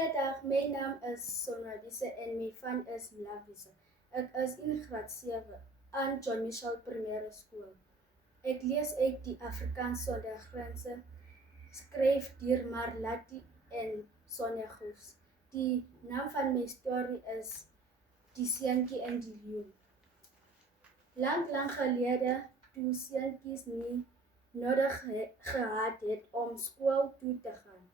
Goeiedag, my naam is Sonadise en my van is Lavisa. Ek is in graad 7 aan John Michel Primêre Skool. Ek lees uit die Afrikaans Sondergrense, skryf deur Marlati en Sonja Goos. Die naam van my storie is Die Seentjie en die Leeu. Lang gelede, toe seentjies nie nodig gehad het om skool toe te gaan,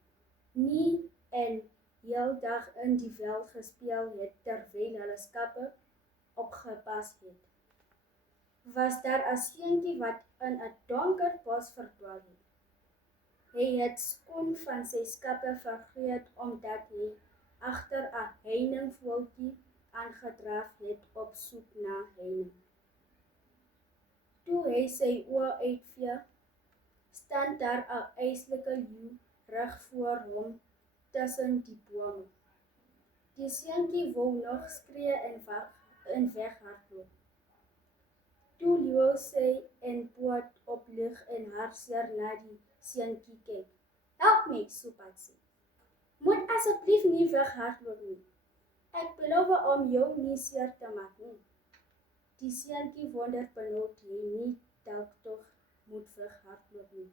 nie en heeldag in die veld gespeel het terwyl hulle skape opgepas het, was daar 'n seentjie wat in 'n donker bos verdwaal het. Hy het skoon van sy skape vergeet omdat hy agter 'n heuningvoeltjie aangedraf het op soek na heining. Toe hy sy oë uitvee, staan daar 'n yslike leeu reg voor hom tussen die bome. Die seentjie wou nog skree en weghardloop. Toe leeu sy en poot oplig en hartseer na die seentjie kyk. "Help my," soepat sy. "Moet asseblief nie weghardloop nie. Ek beloof om jou nie seer te maak nie." Die seentjie wonder benoud hy nie dalk tog moet weghardloop nie.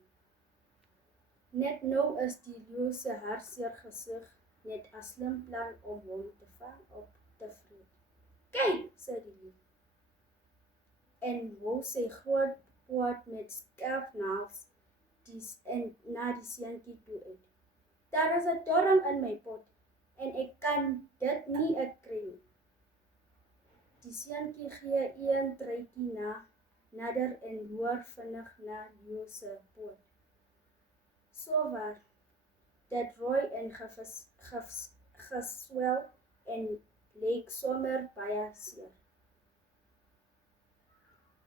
Net nou is die leeu se hartseer gesig net 'n slim plan om hom te vang op te vreet. "Kyk," sê die leeu, en hou sy groot poot met skerp naels na die seentjie toe uit. "Daar is 'n doring in my pot, en ek kan dit nie uitkry nie." Die seentjie gee een treytjie nader en loer vinnig na leeu se poot. Sowaar, dit rooi en geswel en lyk sommer baie seer.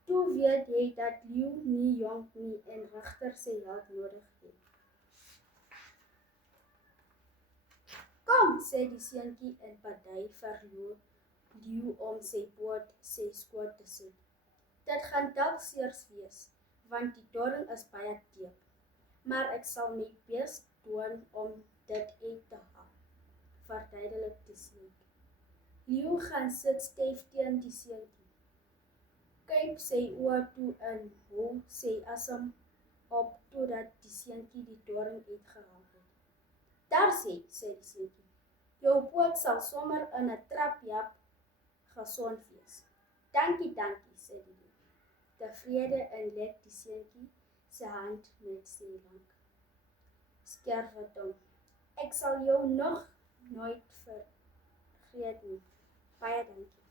Toe weet hy dat leeu nie jonk nie en regter sy hulp nodig het. "Kom," sê die seentjie en party vir leeu om sy poot sy skoot te sit. "Dit gaan dalk seer wees, want die doring is baie diep, maar ek sal my bes doen om dit uit te haal," verduidelik die seentjie. Leeu gaan sit styf teen die seentjie, kyk sy oë toe en hou sy asem op totdat die seentjie die doring uitgehaal het. "Daar sê die seentjie, jou poot sal sommer in 'n trapjap gesond wees." Dankie," sê die leeu, tevrede en lek die seentjie se hand met sy lang, skerpe tong. "Ek sal jou nog nooit vergeet nie. Baie dankie."